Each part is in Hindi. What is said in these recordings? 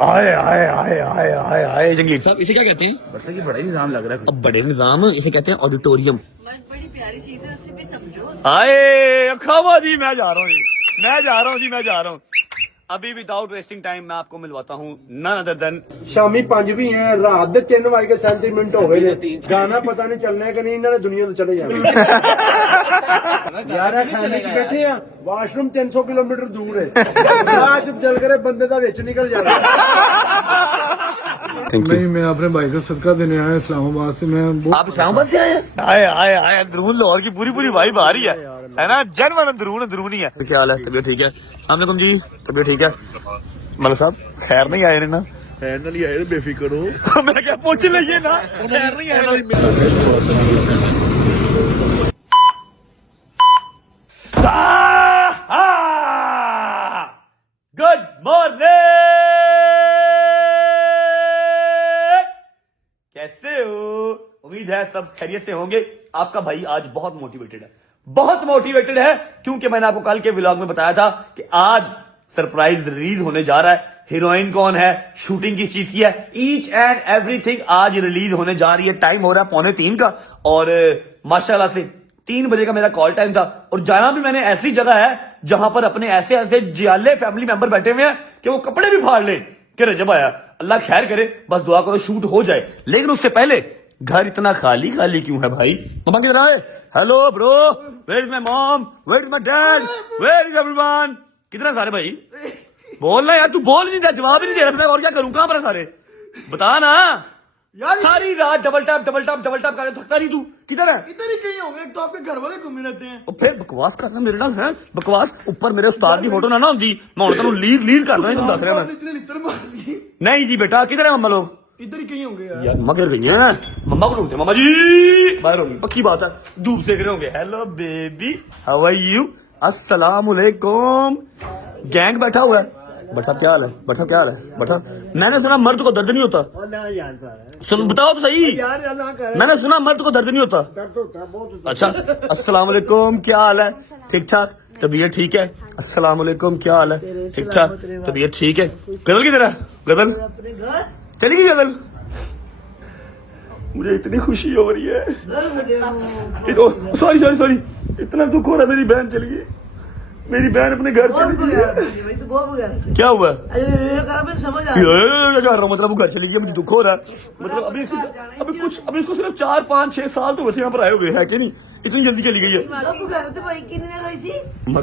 आए आए आए आए आए आए जंगलीर साहब, इसे क्या कहते हैं? बड़ा ये बड़ा ही निजाम लग रहा है। अब बड़े निजाम इसे कहते हैं ऑडिटोरियम। बड़ी प्यारी चीज है, उससे भी समझो। आए खामा जी, मैं जा रहा हूँ जी, मैं जा रहा हूँ जी, मैं जा रहा हूँ अभी। विदाउट वेस्टिंग टाइम मैं आपको मिलवाता हूँ नन अदर देन। शामी 5 भी हैं, रात दे 3:37 मिनट हो गए ने। गाना पता नहीं चलना है कि नहीं, इन्होंने दुनिया तो चले जाना। यार खाने च बैठे हैं, वाशरूम 300 किलोमीटर दूर है। आज दिल करे बंदे का विच निकल जाना। नहीं, मैं अपने भाई का सदका देने आया इस्लामाबाद से। मैं आप इस्लामाबाद से आए हैं? आए आए आए, अंदरून लाहौर की पूरी पूरी वाइब आ रही है ना, जनवन अंदरून अंदरून ही है। क्या हाल है? तबीयत ठीक है? अस्सलाम वालेकुम जी, तबीयत ठीक है? मलक साहब खैर नहीं आए ना? खैर नहीं आए, बेफिक्र हो। मैं क्या पूछ लीजिए ना, खैर नहीं आए गुड मॉर्निंग, कैसे हो? उम्मीद है सब खैरियत से होंगे। आपका भाई आज बहुत मोटिवेटेड है, बहुत मोटिवेटेड है, क्योंकि मैंने आपको कल के व्लॉग में बताया था कि आज सरप्राइज रिलीज होने जा रहा है। हीरोइन कौन है, शूटिंग किस चीज की है, ईच एंड एवरीथिंग आज रिलीज होने जा रही है। टाइम हो रहा है 2:45 का और माशाल्लाह से 3 बजे का मेरा कॉल टाइम था। और जाना भी मैंने ऐसी जगह है जहां पर अपने ऐसे ऐसे जियाले फैमिली मेंबर बैठे हुए हैं कि वो कपड़े भी फाड़ लें कि रजब आया। अल्लाह खैर करे, बस दुआ करो शूट हो जाए। लेकिन उससे पहले घर इतना खाली खाली क्यों है भाई? मम्मा किधर आए? Hello bro, where is my mom, where is my dad, where is everyone? कितना सारे भाई? बोल ना यार, तू बोल नहीं रहा, जवाब ही नहीं दे रहा। मैं और क्या करूं? कहां पर है सारे? बता ना यार। सारी रात डबल टैप कर रहे, थकता नहीं तू? किधर है? इधर ही कहीं होंगे, तो आपके घर वाले घूमे रहते हैं। और फिर बकवास करना मेरे नाल है? बकवास ऊपर मेरे उस्ताद की फोटो ना होंदी, मैं हुण तैनूं लीड करना, तुम दस रहा मैं। इतने लित्र मार दी। नहीं जी बेटा, किधर है मम्मा लोग? इधर ही कहीं होंगे यार। यार मम्मा किधर गई हैं? मम्मा को ढूंढते, मम्मा जी बाहर होंगी, पक्की बात है, धूप सेक रहे होंगे। Hello baby, how are you? अस्सलाम वालेकुम। गैंग बैठा हुआ है। बट साहब क्या हाल है? बट साहब क्या हाल है? बट साहब, मैंने सुना मर्द को दर्द नहीं होता। सुन बताओ तो सही, मैंने सुना मर्द को दर्द नहीं होता। अच्छा, अस्सलाम वालेकुम, क्या हाल है? ठीक ठाक, तबीयत ठीक है? अस्सलाम वालेकुम, क्या हाल है? ठीक ठाक, तबीयत ठीक है? गजल किधर है? गजल चली गई? गजल, मुझे इतनी खुशी हो रही है। सॉरी सॉरी सॉरी, इतना दुख हो रहा है, मेरी बहन चली गई, मेरी बहन अपने घर चली गई है। क्या हुआ? समझ मतलब वो घर चली गई, मुझे दुख हो रहा है। मतलब अभी इसको सिर्फ 4 5 6 साल तो बच्चे यहाँ पर आए हुए हैं कि नहीं, इतनी जल्दी चली गई है।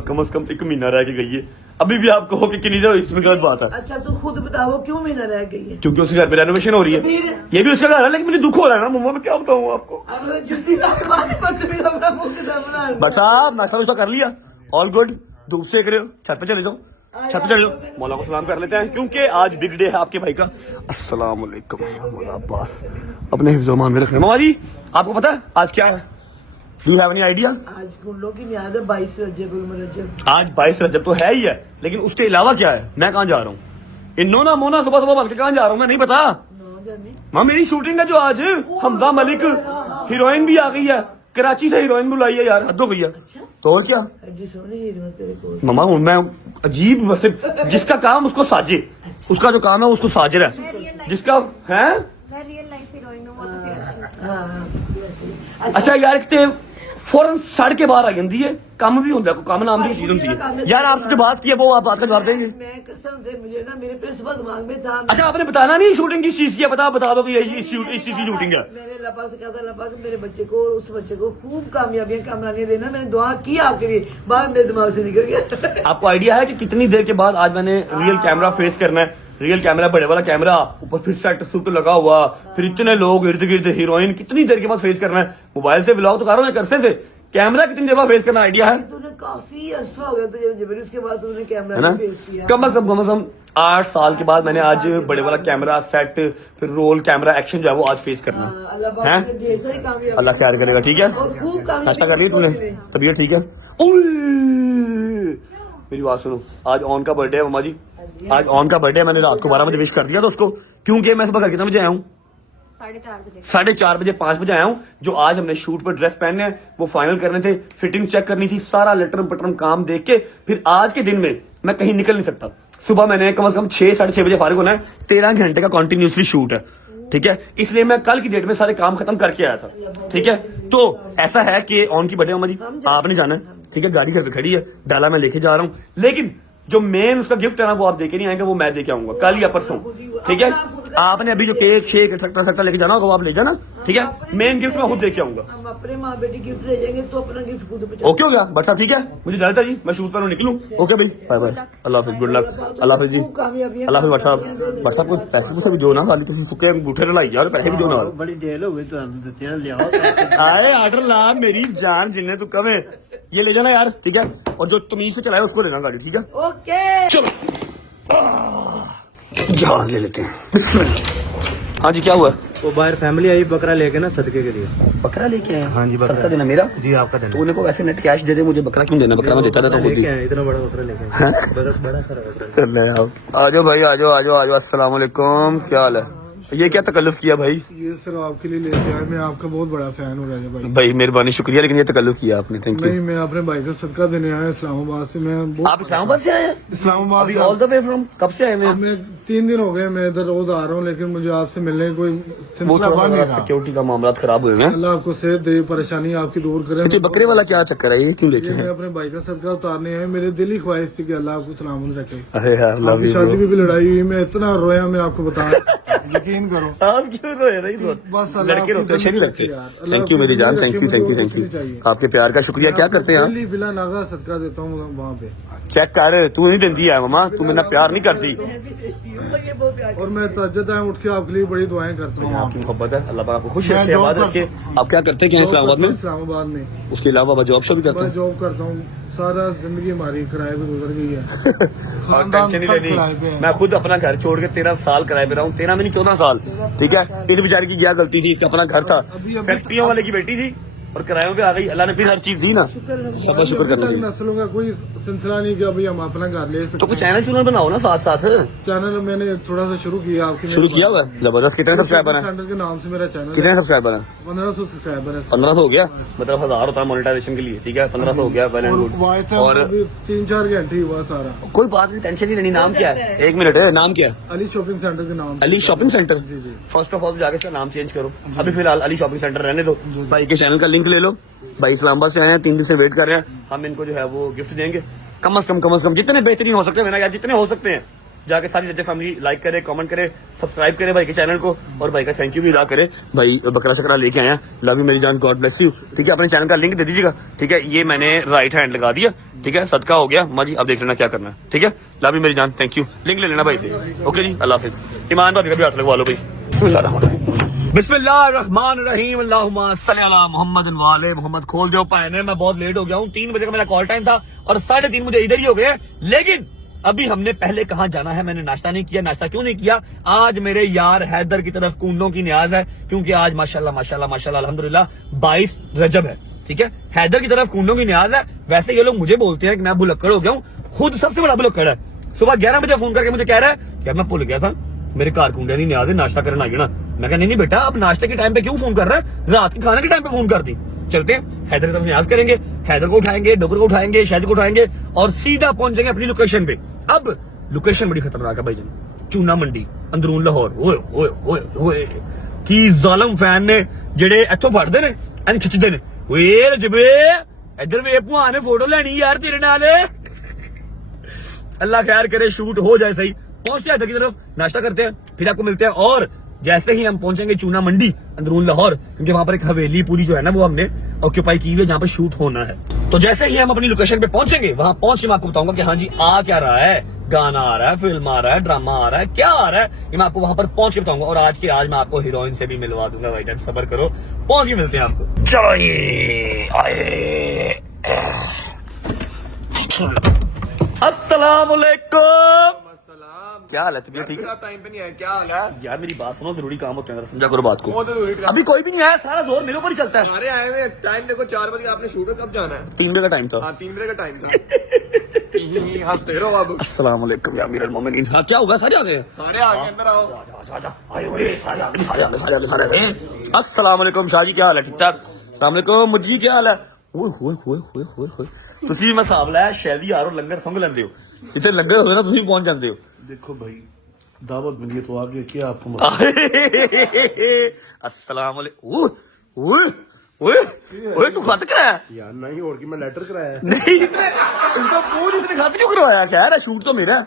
कम से कम 1 महीना रह के गई है। अभी भी आप कहो कि कितनी देर, इसमें गलत बात है। अच्छा तो खुद बताओ क्यों महीना रह गई है? क्योंकि उसके घर में रेनोवेशन हो रही है। ये भी उसका घर है, लेकिन मुझे दुख हो रहा है ना मम्मा, मैं क्या बताऊँ आपको। बट साहब नाश्ता वाश्ता कर लिया? All good? धूप सेक रहे हो? छत पे चले जाओ, छत पे चले जाओ, मौला को सलाम कर लेते हैं, क्योंकि आज बिग डे है आपके भाई का। अस्सलाम वालेकुम मौला अब्बास, अपने हिफ्ज़-ओ-मान में रखना। मामा जी आपको पता है आज क्या है? Do you have any idea? आज गुल्लो की याद है 22 रजब। आज 22 रजब तो है ही है, लेकिन उसके अलावा क्या है? मैं कहाँ जा रहा हूँ? इन नोना मोना सुबह सुबह बन के कहाँ जा रहा हूँ मैं नहीं पता। मां मेरी शूटिंग है जो आज, हमजा मलिक हीरोइन भी आ गई है, कराची से हीरोइन बुलाई है यार, हद हो गई है। तो और क्या मामा, मैं अजीब, बस जिसका काम उसको साजे, उसका जो काम है उसको साजिर है, जिसका है। अच्छा यार, एक फौरन सड़ के बाहर आ जाती है, कम भी होता है, काम नाम की चीज होती है यार। आपसे जो बात की है वो आप बात का जवाब देंगे? मैं कसम से, मुझे ना मेरे पे सुबह दिमाग में था। अच्छा आपने बताना नहीं शूटिंग किस चीज की है? बता दो कि इस चीज की शूटिंग है। मैंने लपा से कहा था, लपा कि मेरे बच्चे को, उस बच्चे को खूब कामयाबियां कामरानियां देना। मैंने दुआ की आपके लिए, बाद मेरे दिमाग से निकल गया। आपको आइडिया है कि कितनी देर के बाद आज मैंने रियल कैमरा फेस करना है? रियल कैमरा, बड़े वाला कैमरा, ऊपर फिर सेट सूट लगा हुआ, फिर इतने लोग इर्द गिर्द, हीरोइन, कितनी देर के बाद फेस करना है? मोबाइल से व्लॉग तो कर रहा हूं करसे से, कैमरा कितनी देर बाद फेस करना, आइडिया है? तूने काफी अरसा हो गया तुझे जब उसके बाद तूने कैमरा है ना? फेस किया। कम से कम 8 साल के बाद मैंने आज बड़े वाला कैमरा सेट, फिर रोल कैमरा एक्शन जो है वो आज फेस करना है। अल्लाह खैर करेगा, ठीक है? नाश्ता कर लिया तूने? तबीयत ठीक है? मेरी बात सुनो, आज ऑन का बर्थडे है मम्मा जी, आज ऑन का बर्थडे है। मैंने रात को 12 बजे विश कर दिया था उसको, क्योंकि मैं सुबह घर कितने बजे आया हूँ? 4:30 बजे 5 बजे आया हूँ। जो आज हमने शूट पर ड्रेस पहनने हैं वो फाइनल करने थे, फिटिंग चेक करनी थी, सारा लटरम पटरम काम देख के फिर आज के दिन में मैं कहीं निकल नहीं सकता। सुबह मैंने कम से कम 6-6:30 बजे फारिग होना है, 13 घंटे का कंटिन्यूसली शूट है, ठीक है। इसलिए मैं कल की डेट में सारे काम खत्म करके आया था, ठीक है। तो ऐसा है कि ऑन की बर्थडे मामा जी आपने जाना है, ठीक है। गाड़ी घर पे खड़ी है, डाला मैं लेके जा रहा हूँ, लेकिन जो मेन उसका गिफ्ट है ना वो आप देके नहीं आएंगे, वो मैं देके आऊंगा कल या परसों, ठीक है। आपने अभी जो केक शेक एक्सेट्रा लेके जाना होगा वो आप ले जाना, ठीक है। मेन गिफ्ट मैं खुद देके आऊंगा। हम अपने माँ बेटी गिफ्ट ले जाएंगे तो अपना गिफ्ट खुद पहुंचा। ओके हो गया बट साहब, ठीक है। मुझे जाना था जी, मैं शूट पर निकलूं। ओके भाई, बाय बाय, अल्लाह हाफिज, गुड लक, अल्लाह हाफिज जी, अल्लाह हाफिज। व्हाट्सएप को पैसे पूसे भी जो ना खाली तुम फुके अंगूठे रलाई यार, पैसे भी जो ना बड़ी देर हो गई तो हम देते हैं, ले आओ। आए आर्डर ला मेरी जान जिन्हें तू कवे ये ले जाना यार, ठीक है। और जो तमीज से चलाए उसको लेना गाड़ी, ठीक है। ओके चलो जान ले लेते हैं, बिस्मिल्लाह। हाँ जी क्या हुआ? वो बाहर फैमिली आई बकरा लेके ना सदके के लिए। बकरा लेके आए? हाँ जी, बकरा। सबका देना मेरा? जी आपका देना। तो उन्हें को वैसे नेट कैश दे दे, मुझे बकरा क्यों देना? बकरा मैं देता रहता हूँ खुद ही। लेके आए, इतना बड़ा बकरा लेके आए, बड़ा सारा बकरा। आ जाओ भाई, आ जाओ आ जाओ आ जाओ, अस्सलाम वालेकुम, क्या हाल है? ये क्या तकल्लुफ किया भाई? ये सिर्फ आपके लिए लेके आया, मैं आपका बहुत बड़ा फैन हूँ राजा भाई। भाई मेहरबानी, शुक्रिया, लेकिन ये तकल्लुफ किया आपने, थैंक यू। नहीं, मैं अपने भाई का सदका देने आया इस्लामाबाद से। मैं आप इस्लामाबाद से आए हैं? इस्लामाबाद अभी से ऑल द वे फ्रॉम कब से आए हैं? मैं 3 दिन हो गए, मैं इधर रोज आ रहा हूँ, लेकिन मुझे आपसे मिलने की कोई वो सिलसिला बन नहीं थोड़ा रहा। सिक्योरिटी का मामला खराब हुए हैं। अल्लाह आपको सेहत दे, परेशानी आपकी दूर करे। मुझे बकरे वाला क्या चक्कर है, ये क्यों लेके ये हैं? मैं अपने भाई का सदका उतारने आया, मेरे दिल ही ख्वाहिश थी कि अल्लाह आपको सलामत रखे। अरे यार लव आपकी यू शादी में भी लड़ाई हुई, मैं इतना रोया, मैं आपको बता यकीन करो। आप क्यों रोए रही? बस अल्लाह लड़के रोते अच्छे नहीं लगते। यार, अल्लाह थैंक यू मेरी जान, thank you thank you thank मुझे चाहिए। यू, आपके प्यार का शुक्रिया। क्या करते हैं आप? डेली बिला नागा सदका देता हूँ वहाँ पे। चेक कर, तू नहीं देती है मामा, तू मेरा प्यार नहीं करती। और मैं तहज्जुद टाइम उठ के आपके लिए बड़ी दुआएं करता हूँ। आपकी मोहब्बत है, अल्लाह पाक आपको खुश मैं रखे, जॉब आबाद रखे। आप क्या करते हैं इस्लामाबाद में? इस्लामाबाद में उसके अलावा जॉब शॉप भी करते मैं हैं? जॉब करता हूँ। सारा जिंदगी हमारी किराए पे गुजर गई है। और टेंशन नहीं लेनी, मैं खुद अपना घर छोड़ के 13 साल किराए पे रहा हूँ, 13 में नहीं 14 साल, ठीक है। इस बेचारी की क्या गलती थी? इसका अपना घर था, फैक्ट्रियों वाले की बेटी थी और किरायों पे आ गई। अल्लाह ने फिर हर चीज दी ना, सबका शुक्र करना चाहिए। नस्लों का कोई सिलसिला नहीं कि अभी हम अपना घर ले सकते। तो कुछ चैनल चुनल बनाओ ना साथ साथ। चैनल मैंने थोड़ा सा शुरू किया, आपकी शुरू किया हुआ है, जबरदस्त। कितने सब्सक्राइबर हैं? सेंटर के नाम से मेरा चैनल कितने सब्सक्राइबर हैं? 1500 सब्सक्राइबर है। 1500 हो गया, मतलब 1000 होता है मोनेटाइजेशन के लिए, ठीक है। 1500 हो गया, वेल एंड गुड। और 3-4 घंटे ही हुआ सारा। कोई बात नहीं, टेंशन नहीं लेनी। नाम क्या है? 1 मिनट है, नाम क्या है? अली शॉपिंग सेंटर के नाम। Ali shopping centre. First of all जाके इसका नाम चेंज करो, अभी फिलहाल अली शॉपिंग सेंटर रहने दो। भाई के चैनल का लिंक ले लो, भाई इस्लामाबाद से आए हैं, 3 दिन से वेट कर रहे हैं। हम इनको जो है वो गिफ्ट देंगे, कम से कम जितने बेहतरीन हो सकते हैं ना यार, जितने हो सकते हैं। जाके सारी रजा फैमिली लाइक करे, कमेंट करे, सब्सक्राइब करे भाई के चैनल को, और भाई का थैंक यू भी अदा करे। भाई बकरा शकरा लेके आए हैं, लव यू मेरी जान, गॉड ब्लेस यू, ठीक है। अपने चैनल का लिंक दे दीजिएगा, ठीक है। ये मैंने राइट हैंड लगा दिया, ठीक है। सदका हो गया माँ जी, अब देख लेना क्या करना है, ठीक है। लव यू मेरी जान, थैंक यू। लिंक ले लेना भाई से, ओके जी, अल्लाह हाफिज। ईमान भाभी का भी हाथ लगवा लो भाई। बिस्मिल्लाहिर्रहमानिर्रहीम, अल्लाहुम्मा सल्ली अला मुहम्मद व आले मुहम्मद। खोल दो पायने, मैं बहुत लेट हो गया हूँ। 3 बजे का मेरा कॉल टाइम था और 3:30 मुझे इधर ही हो गए। लेकिन अभी हमने पहले कहाँ जाना है, मैंने नाश्ता नहीं किया। नाश्ता क्यों नहीं किया? आज मेरे यार हैदर की तरफ कूंडों की न्याज है, क्योंकि आज माशाल्लाह माशाल्लाह माशाल्लाह अल्हम्दुलिल्लाह 22 रजब है, ठीक है। हैदर की तरफ कूंडों की न्याज है। वैसे ये लोग मुझे बोलते हैं कि मैं भुलक्कड़ हो गया हूँ, खुद सबसे बड़ा भुलक्कड़ है। सुबह 11 बजे फोन करके मुझे कह रहा है कि मैं भूल गया था, मेरे घर कुंडे की न्याज है, नाश्ता करना आई ना। मैं कहा नहीं बेटा, अब नाश्ते के टाइम पे क्यों फोन कर रहा है, रात के खाने के टाइम पे फोन कर दी। चलते हैं हैदर की तरफ न्याज करेंगे, हैदर को उठाएंगे, डोगर को उठाएंगे, शाहिद को उठाएंगे और सीधा पहुंचेंगे अपनी लोकेशन पे। अब लोकेशन बड़ी खतरनाक है भाईजान, चूना मंडी, अंदरून लाहौर। ओए ओए ओए ओए की जालम फैन ने जेड़े इथों फड़दे ने एंड खिचदे ने। ओए रजबे इधर वे भुआ ने फोटो लेनी यार तेरे नाल। अल्लाह खैर करे, शूट हो जाए सही। पहुंचते हैं हैदर की तरफ, नाश्ता करते हैं, फिर आपको मिलते हैं। और जैसे ही हम पहुंचेंगे चूना मंडी अंदरून लाहौर, क्योंकि वहां पर एक हवेली पूरी जो है ना वो हमने ऑक्यूपाई की हुई है, जहां पर शूट होना है। तो जैसे ही हम अपनी लोकेशन पे पहुंचेंगे, वहां पहुंच के मैं आपको बताऊंगा कि हाँ जी आ क्या रहा है, गाना आ रहा है, फिल्म आ रहा है, ड्रामा आ रहा है, क्या आ रहा है, ये मैं आपको वहां पर पहुंच के बताऊंगा। और आज के आज मैं आपको हीरोइन से भी मिलवा दूंगा भाईजान, सब्र करो, पहुंच के मिलते हैं आपको। चलो ये आए। अस्सलाम वालेकुम। क्या हाल है? तबीयत ठीक है? टाइम पे नहीं है, क्या हाल है यार मेरी बात सुनो, जरूरी काम होते हैं, जरा समझा करो बात को। बहुत जरूरी काम। अभी कोई भी नहीं आया, सारा जोर मेरे ऊपर ही चलता है। सारे आए हुए, टाइम देखो 4 बजे, आपने शूट कब जाना है? 3 बजे का टाइम था। हाँ 3 बजे का टाइम था। हंसते रहो अब। अस्सलाम वालेकुम या अमीरुल मोमिनीन। हाँ क्या हुआ, सारे आ गए? सारे आ गए, अंदर आओ। आजा आए हुए सारे आ गए। अस्सलाम वालेकुम शाह जी, क्या हाल है? ठीक ठाक। अस्सलाम वालेकुम मुझी, क्या हाल है? ओए होए होए होए होए होए, ਤੁਸੀਂ ਮੈਂ ਹਿਸਾਬ ਲਾਇਆ ਸ਼ੈਦੀ ਯਾਰੋ ਲੰਗਰ ਸੰਗ ਲੈਂਦੇ ਹੋ। इतने लगे हुए ना तुम पहुंच जाते हो। देखो भाई दावत मिली तो आगे क्या आपको अस्सलाम वालेकुम। ओए तू खत कराया? यार नहीं और की मैं लेटर कराया है। नहीं उसका मुंह इसने खत क्यों करवाया? क्या है शूट तो मेरा है।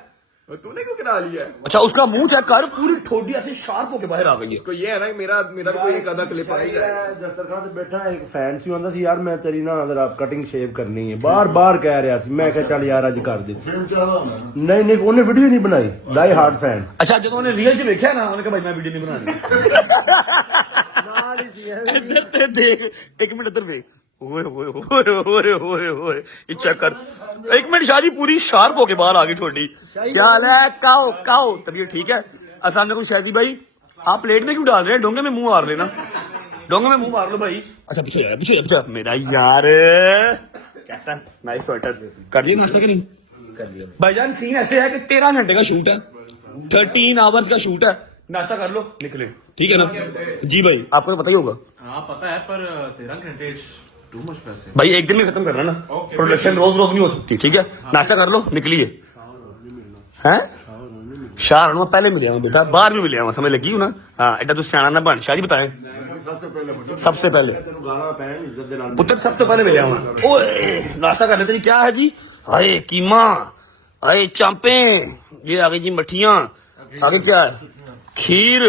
तूने क्यों करा लिया? अच्छा उसका मुंह चेक कर, पूरी ठोडी ऐसे शार्प होके बाहर आ गई है। तो ये है ना कि मेरा कोई एक आधा क्लिप आ ही जाएगा। दस्तरखान से बैठा एक फैन सी आंदा सी यार मैं तेरी ना अगर आप कटिंग शेव करनी है बार कह रहा सी। मैं कहा चल यार अज कर दे। नहीं उन्हें वीडियो नहीं बनाई। Die hard fan. अच्छा जो उन्होंने रियल च देखा ना उन्होंने कहा भाई मैं वीडियो नहीं बनानी। इधर ते देख, एक मिनट इधर देख। ओए चेक कर, एक मिनट शादी पूरी शार्प होके बाहर आ गई थोड़ी। क्या हाल है? काओ तबीयत ठीक है? अस्सलाम वालेकुम शादी भाई, आप प्लेट में क्यों डाल रहे हैं? डोंगे में मुंह मार लेना, डोंगे में मुंह मार लो भाई। अच्छा पीछे मेरा यार कैसा नाइस स्वेटर। कर लिया नाश्ता कि नहीं? कर लिया भाईजान। सीन ऐसे है कि 13 घंटे का शूट है, 13 आवर्स का शूट है। नाश्ता कर लो निकले, ठीक है ना? जी भाई आपको तो पता ही होगा। हाँ पता है, पर 13 घंटे टू मच पैसे भाई एक दिन में खत्म करना ना, प्रोडक्शन रोज नहीं हो सकती, ठीक है? नाश्ता कर लो निकलिए। हैं शार में पहले मिले बेटा, बाहर भी मिले समझ लगी ना। हाँ एडा तू सियाना ना बन। शादी बताए सबसे पहले पुत्र सबसे पहले मिले। ओए नाश्ता कर लेते जी। क्या है जी? हाय कीमा, हाय चांपे, ये आ गई जी मठियां, आगे क्या है? खीर,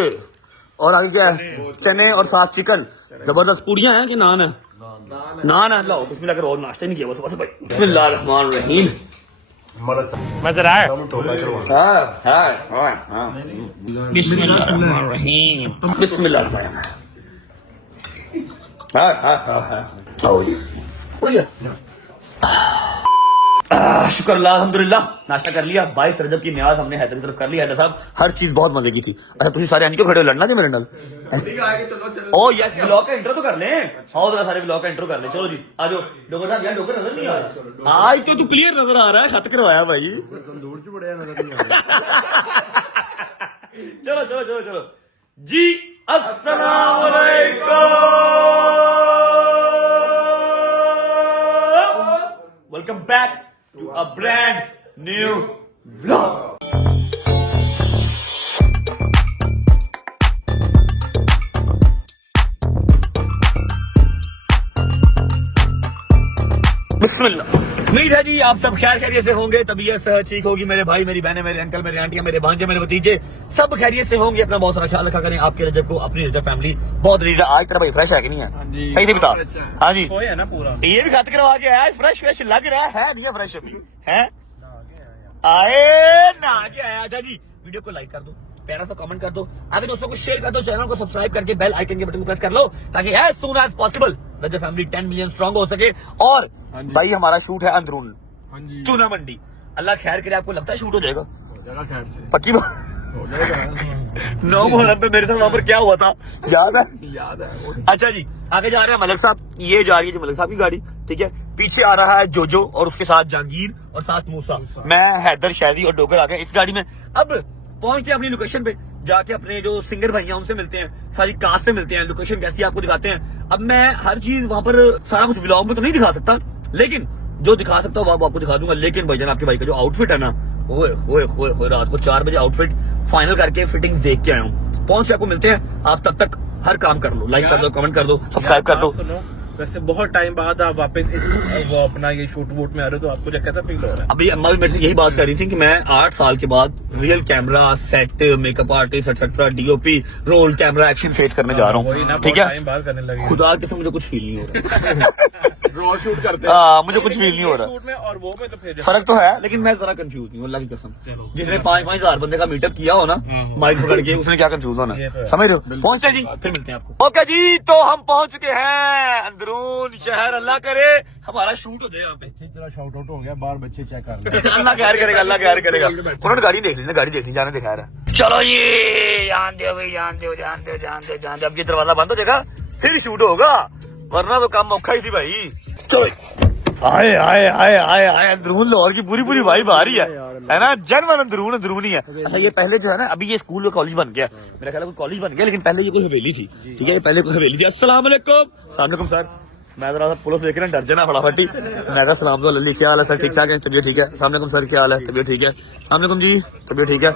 और आगे क्या है? चने और साथ चिकन। जबरदस्त पूड़ियां हैं कि नान है? नान है। लो बिस्मिल्लाह करो, नाश्ते नहीं किया बस भाई। बिस्मिल्लाह रहमान रहीम। मजा आया? बिस्मिल्लाह रहमान रहीम। बिस्मिल्लाह रहमान रहीम। आओ जी। शुक्र अल्लाह अल्हम्दुलिल्लाह नाश्ता कर लिया। 22 रजब की न्याज हमने हैदर की तरफ कर ली। हैदर साहब हर चीज बहुत मजे की थी। अच्छा तुम सारे क्यों खड़े हो? लड़ना थी मेरे नाल? ओ यस ब्लॉग का इंट्रो तो कर लें। आओ जरा सारे ब्लॉग का इंट्रो कर ले। चलो जी आ जाओ। डोगर साहब यार डोगर नजर नहीं आ रहा आज तो तू क्लियर नजर आ रहा है। खत करवाया भाई। चलो जी अस्सलाम वालेकुम, welcome back to a brand new vlog. बिस्मिल्लाह। उम्मीद है जी आप सब खैरियत से होंगे, तबीयत ठीक होगी। मेरे भाई, मेरी बहनें, मेरे अंकल, मेरे आंटियां, मेरे भांजे, मेरे भतीजे सब खैरियत से होंगे। अपना बहुत सारा ख्याल रखा करें। आपके रजब को अपनी रजब फैमिली बहुत रीजा। आज तेरा भाई फ्रेश है कि नहीं है? सही से बता। हाँ जी सोया ना पूरा। ये भी खत करवा के आया, फ्रेश लग रहा है नहीं है? फ्रेश अभी है आए ना के आया। अच्छा जी वीडियो को लाइक कर दो, प्यारा सा कमेंट कर दो, आगे दोस्तों को शेयर कर दो, चैनल को सब्सक्राइब करके बेल आइकन के बटन को प्रेस कर लो ताकि एज सून एज पॉसिबल रजब फैमिली 10 मिलियन स्ट्रांग हो सके। और भाई हमारा शूट है अंदरून चूना मंडी। अल्लाह खैर करे। आपको लगता है शूट हो जाएगा? पक्की बात। 9 मुहर्रम पे मेरे साथ वहां पर क्या हुआ था याद है? अच्छा जी आगे जा रहे हैं मलिक साहब। ये जा रही है जी मलिक साहब की गाड़ी, ठीक है? पीछे आ रहा है जोजो और उसके साथ जहांगीर और साथ मूसा। मैं हैदर शादी और डोगर आ गए इस गाड़ी में। अब पहुंचते हैं अपनी लोकेशन पे, जाके अपने जो सिंगर भाई हैं उनसे मिलते हैं, सारी कास्ट से मिलते हैं, लोकेशन कैसी आपको दिखाते हैं। अब मैं हर चीज वहां पर सारा कुछ व्लॉग में तो नहीं दिखा सकता, लेकिन जो दिखा सकता हूँ वो आपको दिखा दूंगा। लेकिन भाईजान आपके भाई का जो आउटफिट है ना, ओए रात को 4 बजे आउटफिट फाइनल करके फिटिंग्स देख के आया हूँ। पहुंच के आपको मिलते हैं। आप तब तक हर काम कर लो, लाइक कर दो, कमेंट कर दो, सब्सक्राइब कर दो। वैसे बहुत टाइम बाद आप वापस वो अपना ये शूट वूट में आ रहे हो, तो आपको कैसा फील हो रहा है? अभी अम्मा भी मेरे से यही बात कर रही थी कि मैं 8 साल के बाद real camera, set, makeup artist etcetera, DOP, roll, camera, action face करने जा रहा हूँ, ठीक है? टाइम बाद करने लगे। खुदा के मुझे कुछ फील नहीं हो रहा। रॉ शूट करते मुझे कुछ फील नहीं हो रहा। शूट में और वो में तो फिर फर्क तो है, लेकिन मैं जरा कंफ्यूज नहीं हूँ अल्लाह की कसम। जिसने 5-5 हजार बंदे का मीटअप किया हो ना माइक पकड़ के, उसने क्या कंफ्यूज होना, समझ रहे हो? पहुंचते हैं जी, फिर मिलते हैं आपको। ओके जी तो हम पहुंच चुके हैं अंदरून शहर। अल्लाह करे हमारा शूट हो जाए यहाँ पे। तेरा शाउट आउट हो गया, बाहर बच्चे चेक कर अल्लाह खैर करेगा, अल्लाह खैर करेगा। उन्होंने गाड़ी देख ली ना, गाड़ी देख ली, जाने दिखा रहा। चलो ये जान दो भाई, जान दो। अब ये दरवाजा बंद हो जाएगा फिर शूट होगा, वरना तो काम औखा ही थी भाई। चलो आए अंदरून लाहौर की पूरी वाइब आ रही है ना? जनवन अंदरून ही है। अच्छा ये पहले जो है ना, अभी ये स्कूल और कॉलेज बन गया, मेरा ख्याल है कॉलेज बन गया, लेकिन पहले ये कोई हवेली थी, ठीक है? ये पहले कोई हवेली थी। अस्सलाम वालेकुम। सर मैं जरा पुलिस देख रहे डर जाना फटाफट ही। मैं कहा सलाम तो लल्ली, क्या हाल है सर, ठीक ठाक है, तबीयत ठीक है। अस्सलाम वालेकुम सर, क्या हाल है, तबीयत ठीक है। अस्सलाम वालेकुम जी, तबीयत ठीक है।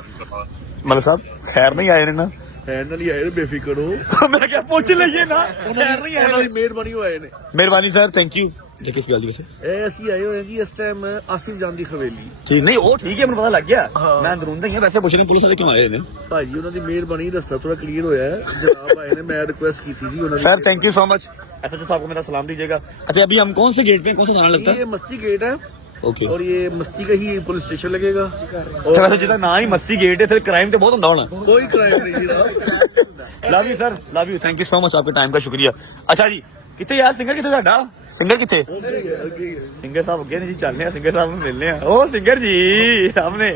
मतलब साहब खैर नहीं आए ना? फाइनली आए बेफिक्र हो। मैं क्या पूछ लीजिए ना, खैर नहीं आए। ਮਿਹਰਬਾਨੀ ਹੋਏ ਨੇ मेहरबानी सर, थैंक यू। जी किस गल वैसे ਇਹ ਅਸੀਂ ਆਏ ਹੋਏ ਜੀ ਇਸ ਟਾਈਮ ਆਸਿਫ ਜਾਨ ਦੀ ਹਵੇਲੀ। ठीक नहीं वो ठीक है, मुझे पता लग गया। मैं अंदरूनदा ही है, वैसे पूछ रही पुलिस वाले क्यों आए ने? ਭਾਜੀ ਉਹਨਾਂ ਦੀ ਮਿਹਰਬਾਨੀ, ਰਸਤਾ ਥੋੜਾ ਕਲੀਅਰ ਹੋਇਆ ਹੈ। ਜਨਾਬ ਆਏ ਨੇ, ਮੈਂ ਰਿਕੁਐਸਟ ਕੀਤੀ ਸੀ ਉਹਨਾਂ sir thank you so much. ऐसा तो आपको मेरा सलाम दीजिएगा। अच्छा अभी हम कौन से गेट पे, कौन सा थाना लगता है? ये मस्ती गेट है ओके। और ये मस्ती का ही पुलिस स्टेशन लगेगा। अच्छा वैसे जितना ना ही मस्ती गेट है, फिर क्राइम तो बहुत होता होना। कोई क्राइम नहीं है ना। Love you sir, love you, thank you so much, आपके टाइम का शुक्रिया। अच्छा जी कितने यार सिंगर कितने साडा सिंगर कितने? सिंगर साहब अगे नहीं जी, चलने हैं सिंगर साहब मिलने हैं। ओ सिंगर जी सामने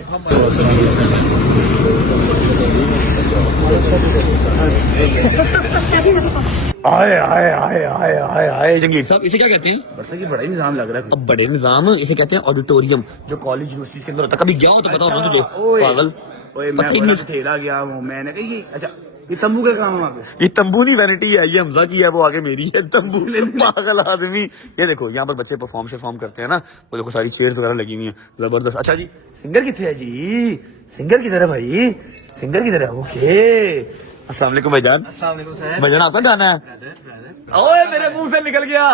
आए आए आए आए आए आए। जंगीर साहब इसे क्या कहते हैं? बड़ा ही निजाम लग रहा है। अब बड़े निजाम इसे कहते हैं ऑडिटोरियम, जो कॉलेज यूनिवर्सिटी के अंदर होता है। कभी गया हो तो पता होना तुझे पागल। ओए मैं पता ही नहीं। बथेरा गया हूँ, मैंने कही ये अच्छा ये तंबू का काम है वहाँ पे। ये तंबू नहीं वैनिटी है, ये हमजा की है, वो आगे मेरी है तंबू। पागल आदमी। ये देखो यहाँ पर बच्चे परफॉर्म करते हैं ना, वो देखो सारी चेयर्स वगैरह लगी हुई हैं, जबरदस्त। अच्छा जी सिंगर कितने है जी? सिंगर किधर है भाई? सिंगर किधर है? ओके अस्सलाम वालेकुम भाईजान। अस्सलाम वालेकुम सर। भाईजान आपका गाना है? ओए मेरे मुंह से निकल गया,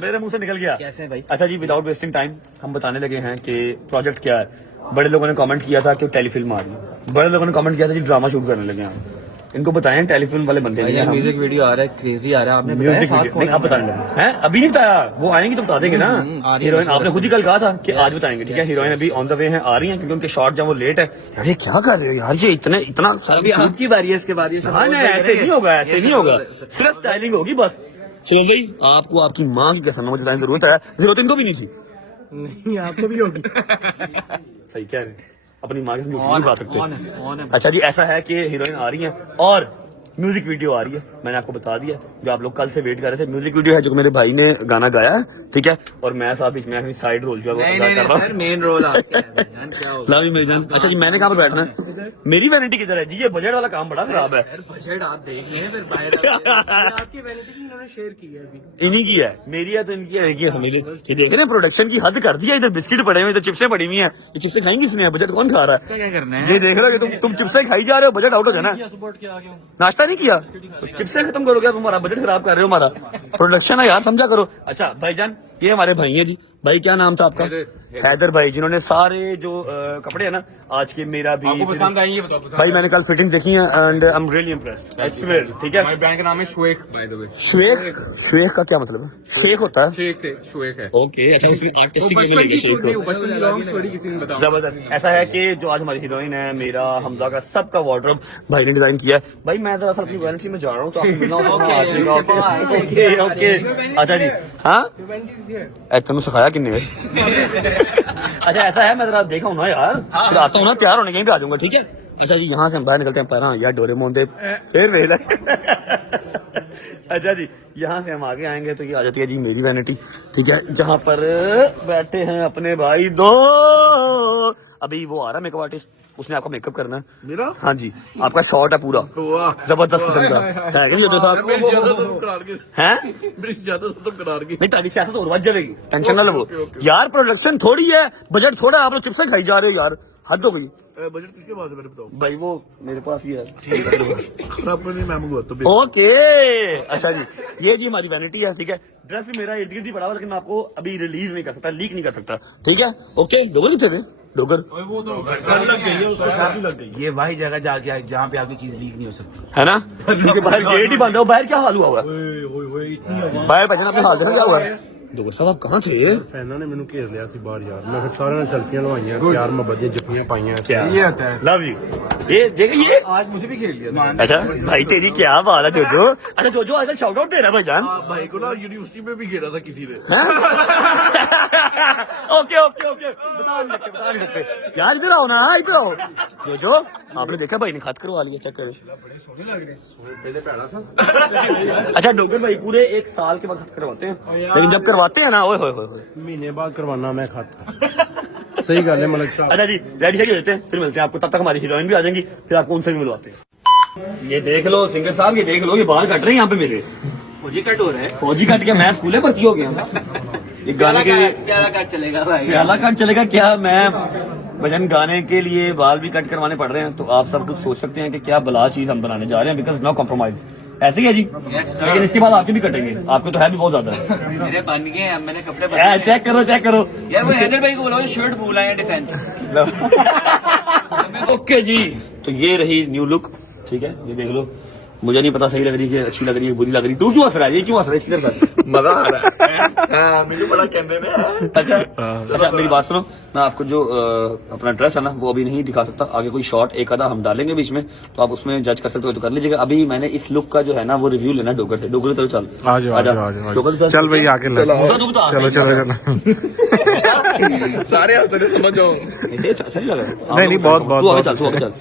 मेरे मुंह से निकल गया। कैसे हैं भाई? अच्छा जी विदाउट वेस्टिंग टाइम हम बताने लगे हैं कि प्रोजेक्ट क्या है। बड़े लोगों ने कमेंट किया था कि टेलीफिल्म आ रही है, बड़े लोगों ने कमेंट किया था कि ड्रामा शूट करने लगे हैं। इनको बताएं टेलीफिल्म वाले बंदे नहीं हैं हम। म्यूजिक वीडियो आ रहा है, क्रेजी आ रहा है। आपने म्यूजिक वीडियो नहीं, अब बताने लगे हैं, अभी नहीं बताया, वो आएंगी तो बता देंगे ना। आ रही है, हीरोइन आपने खुद ही कल कहा था कि आज बताएंगे, ठीक है। हीरोइन अभी ऑन द वे है, आ रही है, क्योंकि उनके शॉट जब वो लेट है। अरे क्या कर रहे हो यार, ये इतना अभी आपकी बारी है, इसके बाद ये हाँ नहीं ऐसे नहीं होगा, ऐसे नहीं होगा, सिर्फ स्टाइलिंग होगी बस। चलो गई आपको आपकी माँ की कसम मुझे बताने जरूरत है, जरूरत इनको भी नहीं थी। नहीं आपको भी होगी। सही कह रहे हैं, अपनी माँ के साथ नहीं बात सकते। अच्छा जी ऐसा है कि हीरोइन आ रही है और म्यूजिक वीडियो आ रही है, मैंने आपको बता दिया, जो आप लोग कल से वेट कर रहे थे। म्यूजिक वीडियो है जो मेरे भाई ने गाना गाया है, ठीक है। और मैं साथ इसमें अपनी साइड रोल जो है वो अदा कर रहा हूँ। मेन रोल आपका है भाईजान, क्या होगा? लव यू मेरी जान। अच्छा जी मैंने कहाँ पर बैठना है? मेरी वैनिटी किधर है जी? ये बजट वाला काम बड़ा खराब है। बजट आप देख लें फिर बाहर आपकी वैनिटी इन्होंने शेयर की है अभी। इन्हीं की है, मेरी है तो इनकी है, एक ही है समझ लीजिए। ये देख रहे हैं प्रोडक्शन की हद कर दिया। इधर बिस्किट पड़े हुए, इधर चिप्सें पड़ी हुई हैं। ये चिप्सें खाएंगी किसने? बजट कौन खा रहा है? क्या करना है? ये देख रहे हो कि तुम चिप्सें खाई जा रहे हो, बजट आउट हो जाना। नाश्ता नहीं किया, चिप्सें खत्म करोगे, तुम हमारा बजट खराब कर रहे हो। हमारा प्रोडक्शन है यार, समझा करो। अच्छा भाईजान ये हमारे भाई हैं जी। भाई क्या नाम था आपका? हैदर भाई, जिन्होंने सारे जो कपड़े है ना आज के, मेरा भी आपको पसंद आएंगे, बताओ पसंद भाई मैंने कल फिटिंग देखी है and I am really impressed, I swear. ठीक है हमारे ब्रांड का नाम है शुएक, by the way. Sheikh, Sheikh का क्या मतलब है? शेख होता है? शेख से शुएक है। ओके अच्छा, उसमें आर्टिस्टिक बचपन की शेख स्टोरी, को। बचपन की लॉन्ग स्टोरी किसी ने बताओ। जबरदस्त। ऐसा है कि जो आज हमारी हीरोइन है, मेरा हमजा का सबका वार्डरोब भाई ने डिजाइन किया है। भाई मैं दरअसल अपनी वैनिटी में जा रहा हूँ तो आपको मिलना होगा। ओके ओके अच्छा जी हाँ तुमने सिखाया किन्ने? अच्छा ऐसा है, मैं जरा देखा हूँ ना यार, फिर आता हूँ ना, तैयार होने के भी आ जाऊंगा, ठीक है। अच्छा जी यहाँ से हम बाहर निकलते हैं, पर हाँ यार डोरेमोन दे फिर वेल। अच्छा जी यहाँ से हम आगे आएंगे तो ये आ जाती है जी मेरी वैनिटी, ठीक है, जहाँ पर बैठे हैं अपने भाई दो। अभी वो आ रहा है मेकअप आर्टिस्ट, उसने आपका मेकअप करना है। मेरा? हाँ जी आपका शॉट है पूरा जबरदस्त किस्म का है कि जो साहब हैं मेरी ज्यादा तो करार की नहीं, तारी सियासत और बच जाएगी, टेंशन ना लो यार। प्रोडक्शन थोड़ी है, बजट थोड़ा है, आप लोग चिप्सें खाई जा रहे हो यार, हद हो गई। बजट किसके पास है मेरे बताओ? भाई वो मेरे पास ही है। खराब नहीं, मैं मंगवाता हूँ। ओके अच्छा जी ये जी हमारी वैनिटी है, ठीक है। ड्रेस भी मेरा इर्द गिर्द ही पड़ा हुआ, लेकिन मैं आपको अभी रिलीज नहीं कर सकता, लीक नहीं कर सकता, ठीक है। ओके डोगर कितने थे? डोगर ये वही जगह जाके जहाँ पे आपकी चीज लीक नहीं हो सकती है ना, क्योंकि बाहर गेट ही बंद है। बाहर क्या हाल हुआ हुआ है? बाहर भजन अपने हाल देखा क्या हुआ है? डोगर साहब आप कहाँ थे? फैना ने ਮੈਨੂੰ ਘੇਰ ਲਿਆ ਸੀ ਬਾਹਰ ਯਾਰ, ਮੈਂ ਫਿਰ ਸਾਰਿਆਂ ਨੇ ਸੈਲਫੀਆਂ ਲਵਾਈਆਂ, ਪਿਆਰ ਮੁਹੱਬਤ ਦੀਆਂ ਜੱਫੀਆਂ ਪਾਈਆਂ। ये आता है लव यू। ये देखिए आज मुझे भी खेल लिया। अच्छा भाई तेरी क्या बात है जोजो। अच्छा जोजो आजकल शाउट आउट दे रहा है भाईजान। भाई को ना यूनिवर्सिटी में भी घेरा था किसी ने। ओके ओके ओके बता नहीं सकते यार, इधर आओ ना, इधर आओ। जोजो आपने देखा भाई ने खत करवा लिया, चेक करे। अच्छा डोगर भाई पूरे एक साल के बाद खत करवाते हैं, लेकिन जब करवाते हैं ना ओए होए होए ਮਹੀਨੇ ਬਾਅਦ ਕਰਵਾना मैं खत। सही गल है मलिक साहब। अच्छा जी रेडी शेडी हो जाते हैं, फिर मिलते हैं आपको। तब तक हमारी हीरोइन भी आ जाएंगी, फिर आपको उनसे भी मिलवाते हैं। ये देख लो सिंगर साहब, ये देख लो, ये बाल कट रहे हैं यहाँ पे मेरे। फौजी कट हो रहा है। फौजी कट के मैं स्कूले भर्ती हो गया। ये गाने के प्यारा कट चलेगा भाई। प्याला कट चलेगा क्या? मैं भजन गाने के लिए बाल भी कट करवाने पड़ रहे हैं, तो आप सब कुछ सोच सकते हैं कि क्या बला चीज हम बनाने जा रहे हैं। बिकॉज नो कॉम्प्रोमाइज, ऐसे ही है जी। लेकिन इसके बाद आपके भी कटेंगे, आपके तो है भी बहुत ज्यादा। मेरे बन गए हैं, मैंने कपड़े बदले। चेक करो चेक करो यार वो हैदर भाई को बुलाओ, शर्ट भूल आए हैं डिफेंस। ओके जी, तो ये रही न्यू लुक। ठीक है, ये देख लो। मुझे नहीं पता सही लग रही है, अच्छी लग रही है, बुरी लग रही है। तू क्यों हंस रहा है? ये क्यों हंस रहा है? इसी तरह मजा आ रहा है। हाँ, मैंने बड़ा कहते हैं। अच्छा मेरी बात सुनो, मैं आपको जो अपना ड्रेस है ना वो अभी नहीं दिखा सकता। आगे कोई शॉट एक आधा हम डालेंगे बीच में, तो आप उसमें जज कर सकते हो तो कर लीजिएगा। अभी मैंने इस लुक का जो है ना वो रिव्यू लेना है डोगर से। डोगर चलो चल आजा चल भाई आके लग चलो सारे आंसर समझ जाओ। अच्छा नहीं लग रहा? नहीं, बहुत तू आगे चल, तू आगे चल।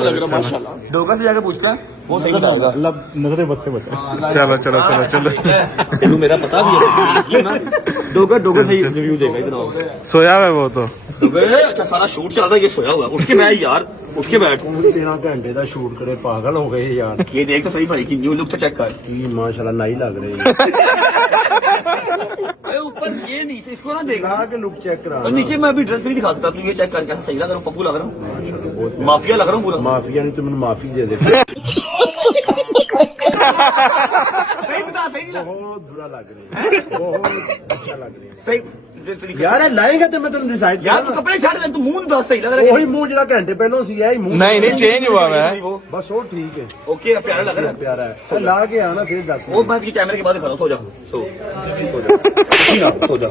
लग रहा माशाल्लाह। डोगर से जाकर पूछता है, वो सही बताएगा। मतलब नजरे बच्चे बचे। चलो चलो चलो चलो। तेनू मेरा पता भी है ये ना, डोगर सही रिव्यू देगा। इधर आओ। सोया है वो तो। डोगर अच्छा सारा शूट चल रहा है, ये सोया हुआ है। उठ के बैठ यार, उठ के बैठ। 13 घंटे का शूट करे, पागल हो गए यार। ये देख तो सही भाई की न्यू लुक तो चेक कर। की माशाल्लाह नहीं लग रही है। अरे ऊपर ये नीचे इसको ना देख, के लुक चेक करा। और नीचे मैं अभी ड्रेस नहीं दिखा सकता। तू ये चेक कर कैसा सही लग रहा हूँ, पप्पू लग रहा हूँ, माशाल्लाह बहुत माफिया लग रहा हूँ पूरा। माफिया नहीं तो मैंने माफी दे दे। सही बता, सही नहीं लग बहुत बुरा लग रहा है, बहुत अच्छा लग रहा है सही तरीके यार। लाएगा तो मैं तुम डिसाइड यार तू कपड़े छाड़ दे, तू मुंह बस सही लग रहा है। वही मुंह जरा घंटे पहले सी है मुंह। नहीं नहीं चेंज हुआ है। वो बस वो ठीक है, ओके प्यारा लग रहा है। प्यारा है। तो ला के आना फिर 10 वो मैं इसकी कैमरे के बाद दिखा रहा हूँ। सो जा, सो जा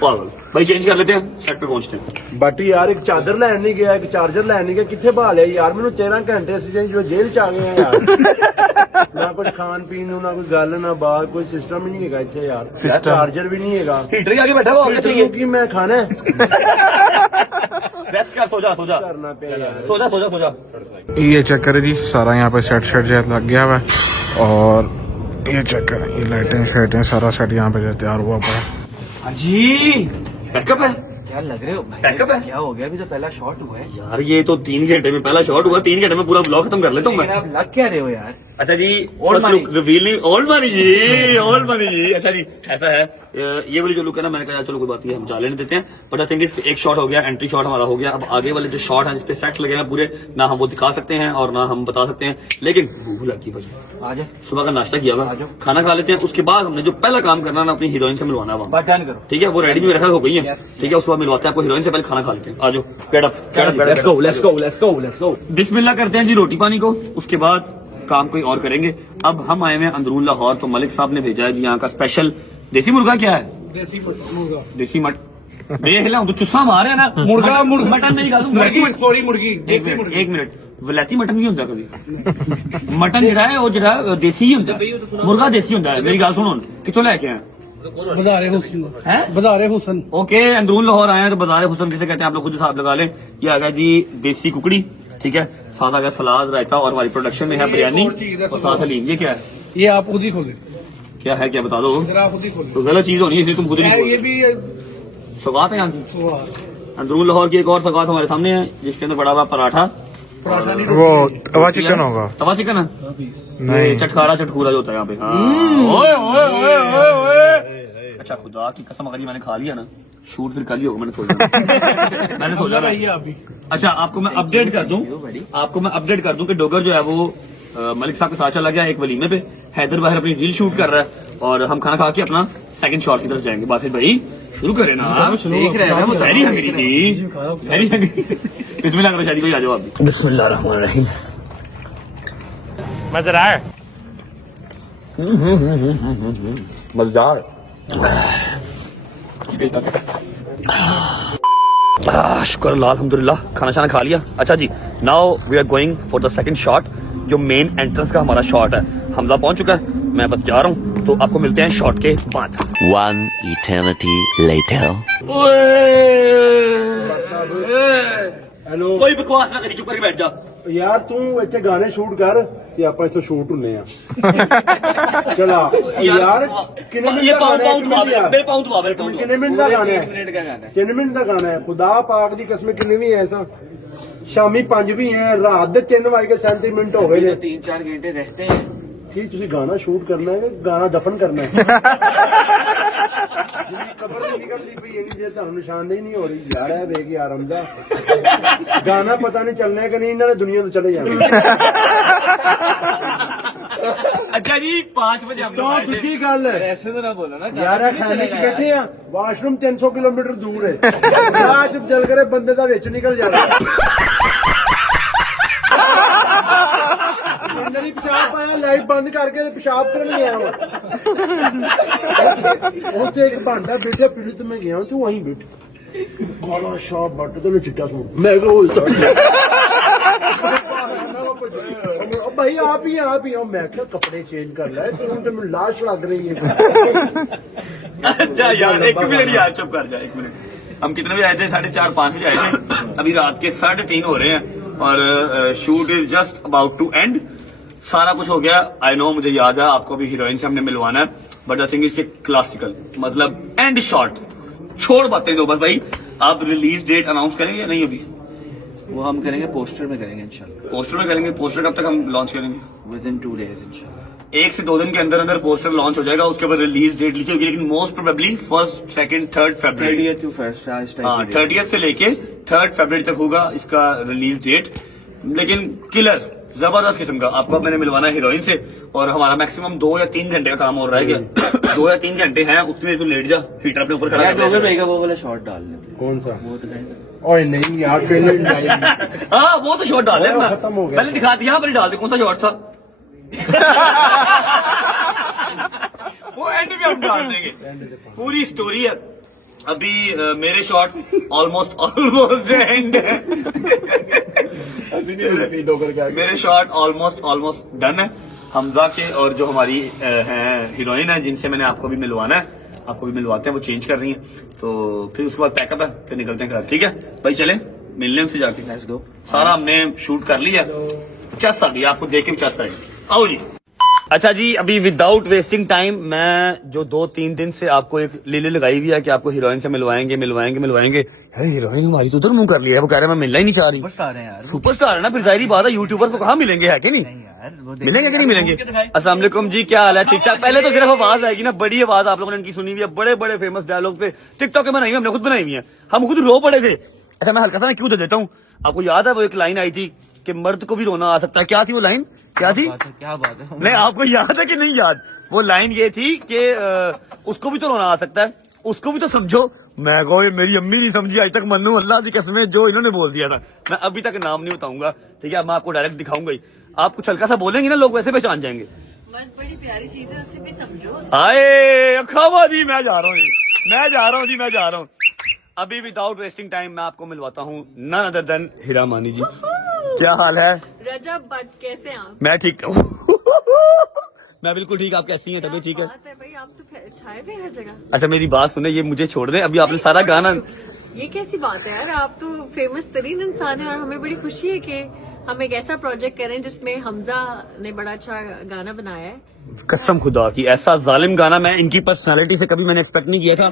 पागल भाई। चेंज कर लेते हैं, सेट पे पहुंचते हैं। बाटी यार एक चादर लैन नहीं गया, एक चार्जर लैन नहीं गया, कितने बहा लिया यार। मैंने 13 घंटे ਅਸੀਂ जो जेल च आ गए हैं यार। ना कुछ खान पीन ना कोई गल ना बात, कोई सिस्टम ही नहीं है इतने यार। चार्जर भी नहीं है। हीटर के आगे बैठा हुआ होना चाहिए कि मैं खाना है। रेस्ट कर, सो जा करना पे यार। सो जा। ये चेक करें जी, सारा यहाँ पे सेट लग गया हुआ है। और ये चेक करें, ये लाइटें सारा सेट यहाँ पे तैयार हुआ पड़ा है। हाँ जी, बैकअप है। क्या लग रहे हो भाई? बैकअप है। क्या हो गया? अभी तो पहला शॉट हुआ है। यार ये तो 3 घंटे में पहला शॉट हुआ। 3 घंटे में पूरा ब्लॉग खत्म कर लेता हूँ मैं। लेकिन आप लग क्या रहे हो यार? अच्छा जी, Old money। रिवील नहीं, ओल्ड मनी जी, ओल्ड मनी जी। अच्छा जी, ऐसा है, ये वाली जो लुक है ना, मैंने कहा चलो कोई बात नहीं, हम जा लेने देते हैं। बट आई थिंक इस एक शॉट हो गया, एंट्री शॉट हमारा हो गया। अब आगे वाले जो शॉट है जिसपे सेट लगे हैं पूरे, ना हम वो दिखा सकते हैं और ना हम बता सकते हैं। लेकिन भूख लगी भाई, आजा सुबह का नाश्ता किया हुआ, खाना खा लेते हैं। उसके बाद हमने जो पहला काम करना है ना, अपनी हीरोइन से मिलवाना है। बात डन करो। ठीक है, वो रेडी भी मेरे ख्याल हो गई है। ठीक है, उसके बाद मिलवाते हैं आपको हीरोइन से। पहले खाना खा लेते हैं। आ जाओ, गेट अप। Let's go. बिस्मिल्लाह करते हैं जी रोटी पानी को, उसके बाद काम कोई और करेंगे। अब हम आए हुए हैं अंदरून लाहौर, तो मलिक साहब ने भेजा है जी यहाँ का स्पेशल देसी मुर्गा। क्या है? देसी मट देख ला तो चुस्सा मार है ना। मुर्गा मटन नहीं खा सॉरी मुर्गी। एक मिनट वलैती मटन नहीं होता कभी। मटन जिहड़ा है वो जिहड़ा देसी ही होता है, मुर्गा देसी होता है। मेरी गल सुनो, कितों लेके आए? बदारे हुसन। ओके, अंदरून लाहौर आए हैं तो बाजार हुसन जिसे कहते हैं, आप लोग खुद हिसाब लगा लें। ये आ गया जी देसी कुकड़ी। ठीक है, साथ आ गया सलाद, रायता और हमारी प्रोडक्शन में है बिरयानी और साथ हलीम। ये क्या है? ये आप खुद ही खोले, क्या है, क्या बता दो। जरा खुद ही खोले। तो गलत चीज होनी है इसलिए तुम खुद नहीं ये बोल। भी सौगात है यहाँ की। अंदरून लाहौर की एक और सौगात हमारे सामने है, जिसके अंदर पड़ा हुआ पराठा। वो तवा चिकन होगा। तवा चिकन है नहीं। चटखारा चटखूरा जो होता है यहाँ पे। हाँ। ओए ओए ओए ओए ओए। अच्छा खुदा की कसम, अगर ये मैंने खा लिया ना, शूट फिर कल ही होगा। मैंने सोचा अच्छा आपको मैं अपडेट कर दूं कि डोगर जो है वो मलिक साहब के साथ चला गया एक वलीमे पे। हैदर बाहर अपनी रील शूट कर रहा है और हम खाना खा के अपना सेकंड शॉट की तरफ जाएंगे। बासित भाई शुरू करें ना। देख रहे हैं ना वो वेरी हंगरी थी, वेरी हंगरी। बिस्मिल्लाह करो शादी भाई, आ जाओ आप भी। बिस्मिल्लाह रहमान रहीम। मजेदार। मजेदार। शुक्र अल्लाह, अल्हम्दुलिल्लाह खाना शाना खा लिया। अच्छा जी, now we are going for the second shot, जो मेन एंट्रेंस का हमारा शॉट है। हमजा पहुंच चुका है, मैं बस जा रहा हूँ, तो आपको मिलते हैं शॉट के बाद। One eternity later. हेलो कोई बकवास ना करी, चुप करके बैठ जा। यार तू इतने गाने शूट कर ते ਆਪਾਂ ਇੱਥੇ ਸ਼ੂਟ ਹੁੰਨੇ ਆ। ਚਲਾ यार कितने मिनट ये का पाँव गाना है? दबा, मेरे पाँव दबा, मेरे पाँव दबा। कितने मिनट का गाना है? 1 मिनट का गाना है। 3 मिनट का गाना है। खुदा पाक दी कसम कितने भी है ऐसा। शामी 5 भी हैं, रात दे 3:37 मिनट हो गए ने। 3-4 घंटे रहते हैं। कि तुसी गाना शूट करना है कि गाना दफन करना है कबर नहीं निकलती पई इन्नी देर ਤੁਹਾਨੂੰ ਨਿਸ਼ਾਨਦੇਹੀ नहीं हो रही यार है ਵੇਖ यार हमदा गाना पता नहीं चलना है कि नहीं इन्होंने दुनिया तो चले जाना अच्छा जी 5 बजे हम तो लोग आए थे। दूसरी गल है ऐसे तो ना बोलो ना यार खाने च बैठे हैं वाशरूम 300 किलोमीटर दूर है आज दिल करे बंदे दा विच निकल जाना नहीं पेशाब आया लाइट बंद करके पेशाब करने गया ਉੱਥੇ ਇੱਕ ਭਾਂਡਾ ਬੈਠਾ ਪੀੜੀ ਤੇ ਮੈਂ ਗਿਆ ਤੂੰ ਵਹੀਂ ਬੈਠ ਕਾਲਾ ਸ਼ਾਪ ਬੱਟ ਤੇ ਚਿੱਟਾ ਸੂਟ ਮੈਂ ਕਿਹਾ ਉਹ भाई आप ही मैं क्या कपड़े चेंज कर रहा है तो लाश लग रही है अच्छा यार एक मिनट यार चुप कर जा एक मिनट हम कितने बजे आए थे 4:30-5 बजे आए थे अभी रात के 3:30 हो रहे हैं और shoot is just about to end सारा कुछ हो गया आई नो मुझे याद है आपको अभी हीरोइन से हमने मिलवाना है but the thing is classical मतलब एंड शॉट छोड़ बातें दो बस भाई आप रिलीज डेट अनाउंस करेंगे या नहीं अभी वो हम करेंगे पोस्टर में करेंगे इंशाल्लाह पोस्टर में करेंगे पोस्टर कब तक हम लॉन्च करेंगे विद इन 2 days इंशाल्लाह 1 से 2 दिन के अंदर अंदर पोस्टर लॉन्च हो जाएगा उसके बाद रिलीज डेट लिखी होगी लेकिन most probably 1st, 2nd, 3rd February 30th to 1st हाँ 30th से लेके 3rd फरवरी तक होगा इसका रिलीज डेट लेकिन किलर जबरदस्त किस्म का आपको अब मैंने मिलवाना है हीरोइन से और हमारा मैक्सिमम 2 या 3 घंटे का काम और रह गया 2 या 3 घंटे हैं उतने तो लेट जा हीटर अपने ऊपर खड़ा कर डोगर दे। भाई का वो वाला शॉट डाल लेते कौन सा वो तो कहेंगे ओए नहीं यार पहले नहीं हाँ वो तो शॉट डाल दे वो खत्म हो गया। पहले दिखा दिया पहले डाल दे कौन सा शॉट था वो एंड में हम डाल देंगे पूरी स्टोरी है अभी मेरे शॉट्स ऑलमोस्ट एंड मेरे शॉट ऑलमोस्ट डन है हमजा के और जो हमारी हैं हीरोइन है जिनसे मैंने आपको भी मिलवाना है आपको भी मिलवाते हैं वो चेंज कर रही हैं तो फिर उसके बाद पैकअप है फिर निकलते हैं घर ठीक है भाई चले मिलने से जाके लेट्स गो सारा हमने शूट कर लिया चस आ गई आपको देख के भी चस आएगी आओ जी अच्छा जी अभी विदाउट वेस्टिंग टाइम मैं जो 2-3 दिन से आपको एक लीले लगाई हुई है कि आपको हीरोइन से मिलवाएंगे अरे हीरोइन हमारी तो उधर मुंह कर लिया है वो कह रहे हैं मैं मिलना ही नहीं चाह रही सुपरस्टार हैं यार सुपरस्टार है ना फिर जाहिर बात है यूट्यूबर्स को कहाँ मिलेंगे है कि नहीं यार वो मिलेंगे कि नहीं मिलेंगे अस्सलाम वालेकुम जी क्या हाल है ठीक ठाक पहले तो सिर्फ आवाज आएगी ना बड़ी आवाज आप लोगों ने इनकी सुनी हुई है बड़े बड़े फेमस डायलॉग पे टिकटॉक पे बनाई हुई हमने खुद बनाई हुई है हम खुद रो पड़े थे अच्छा मैं हल्का सा क्यों दे देता हूँ आपको याद है वो एक लाइन आई थी कि मर्द को भी रोना आ सकता है क्या थी वो लाइन क्या थी क्या बात है नहीं आपको याद है कि नहीं याद वो लाइन ये थी कि उसको भी तो रोना आ सकता है उसको भी तो समझो मैं कहो ये मेरी अम्मी नहीं समझी आज तक मन्नू अल्लाह की कसम जो इन्होंने बोल दिया था मैं अभी तक नाम नहीं बताऊंगा ठीक है मैं आपको डायरेक्ट दिखाऊंगा ही आप कुछ हल्का सा बोलेंगे ना लोग वैसे पहचान जाएंगे बड़ी प्यारी चीज है उससे भी समझो आए अखावा जी मैं जा रहा हूँ अभी विदाउट वेस्टिंग टाइम मैं आपको मिलवाता हूँ नन अदर देन हीरा मानी जी क्या हाल है रजब बट कैसे आप मैं ठीक हूँ मैं बिल्कुल ठीक आप कैसी हैं तबीयत ठीक है बात है भाई आप तो छाए हुए हर जगह अच्छा मेरी बात सुने ये मुझे छोड़ दें अभी आपने सारा गाना ये कैसी बात है यार आप तो फेमस तरीन इंसान है और हमें बड़ी खुशी है कि हम एक ऐसा प्रोजेक्ट करें जिसमें हमजा ने बड़ा अच्छा गाना बनाया है कसम खुदा की ऐसा जालिम गाना मैं इनकी पर्सनालिटी से कभी मैंने एक्सपेक्ट नहीं किया था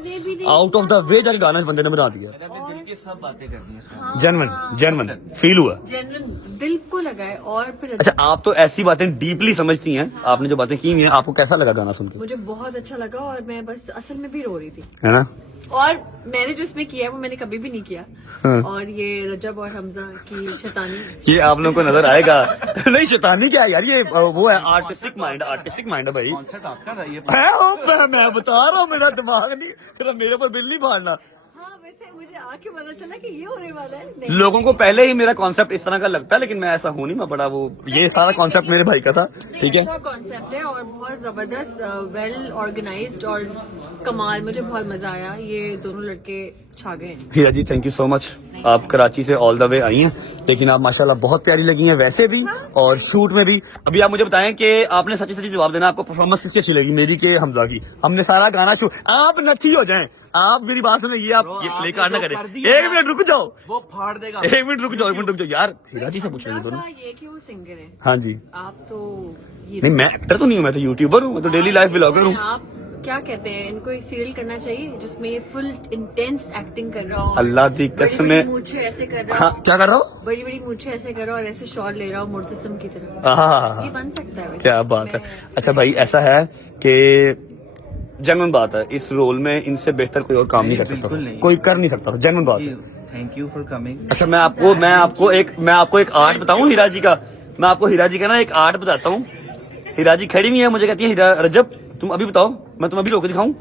आउट ऑफ द वे जाके गाना इस बंदे ने बना दिया दिल की सब बातें करनी है जेन्युइन फील हुआ जनरल दिल को लगा है और फिर अच्छा आप तो ऐसी बातें डीपली समझती हैं आपने जो बातें की हुई हैं आपको कैसा लगा गाना सुन के मुझे बहुत अच्छा लगा और मैं बस असल में भी रो रही थी है ना और मैंने जो इसमें किया है वो मैंने कभी भी नहीं किया हाँ। और ये रजब और हमजा की शैतानी ये आप लोगों को नजर आएगा नहीं शैतानी क्या है यार ये वो है आर्टिस्टिक माइंड है भाई कॉन्सेप्ट आपका था ये मैं बता रहा हूँ मेरा दिमाग नहीं सिर्फ मेरे पर बिल नहीं फाड़ना हाँ वैसे मुझे आके पता चला कि ये होने वाला है नहीं लोगों को पहले ही मेरा कॉन्सेप्ट इस तरह का लगता है लेकिन मैं ऐसा हूँ नहीं मैं बड़ा वो ये सारा कॉन्सेप्ट मेरे भाई का था ठीक है अच्छा कॉन्सेप्ट है और बहुत जबरदस्त वेल ऑर्गेनाइज्ड और कमाल मुझे बहुत मजा आया ये दोनों लड़के छा गए हैं हीरा जी थैंक यू सो मच आप कराची से ऑल द वे आई हैं लेकिन आप माशाल्लाह बहुत प्यारी लगी हैं वैसे भी और शूट में भी अभी आप मुझे बताएं कि आपने सच्ची सच्ची जवाब देना आपको परफॉर्मेंस किसकी अच्छी लगी मेरी के हमजा की हमने सारा गाना शूट आप नथी हो जाएं आप मेरी बात सुने ये आप ये प्ले कार्ड ना करें 1 मिनट रुक जाओ वो फाड़ देगा 1 मिनट रुक जाओ यार हीरा जी से पूछ लेंगे दोनों ये कि वो सिंगर है हाँ जी आप तो ये नहीं मैं एक्टर तो नहीं हूँ मैं तो यूट्यूबर हूँ मैं तो डेली लाइफ व्लॉगर हूँ आप क्या कहते हैं इनको, एक सीरियल करना चाहिए जिसमें ये फुल इंटेंस एक्टिंग कर रहा हो, अल्लाह की कसम है। मूछे ऐसे कर रहा हाँ हो, क्या कर रहा हूँ? बड़ी बड़ी मूछे ऐसे कर रहा हो और ऐसे शॉट ले रहा हो मुर्तसिम की तरह, हाँ ये बन सकता है वैसे। क्या बात है। अच्छा भाई ऐसा है कि जेन्युइन बात है, इस रोल में इनसे बेहतर कोई और काम नहीं कर सकता था, कोई कर नहीं सकता था, जेन्युइन बात है। Thank you for coming. अच्छा मैं आपको एक आर्ट बताऊं हीरा जी का, मैं आपको हीरा जी का ना एक आर्ट बताता हूँ। हीरा जी खड़ी हुई है, मुझे कहती है हीरा रजब तुम अभी बताओ, मैं तुम्हें अभी रोक के दिखाऊं।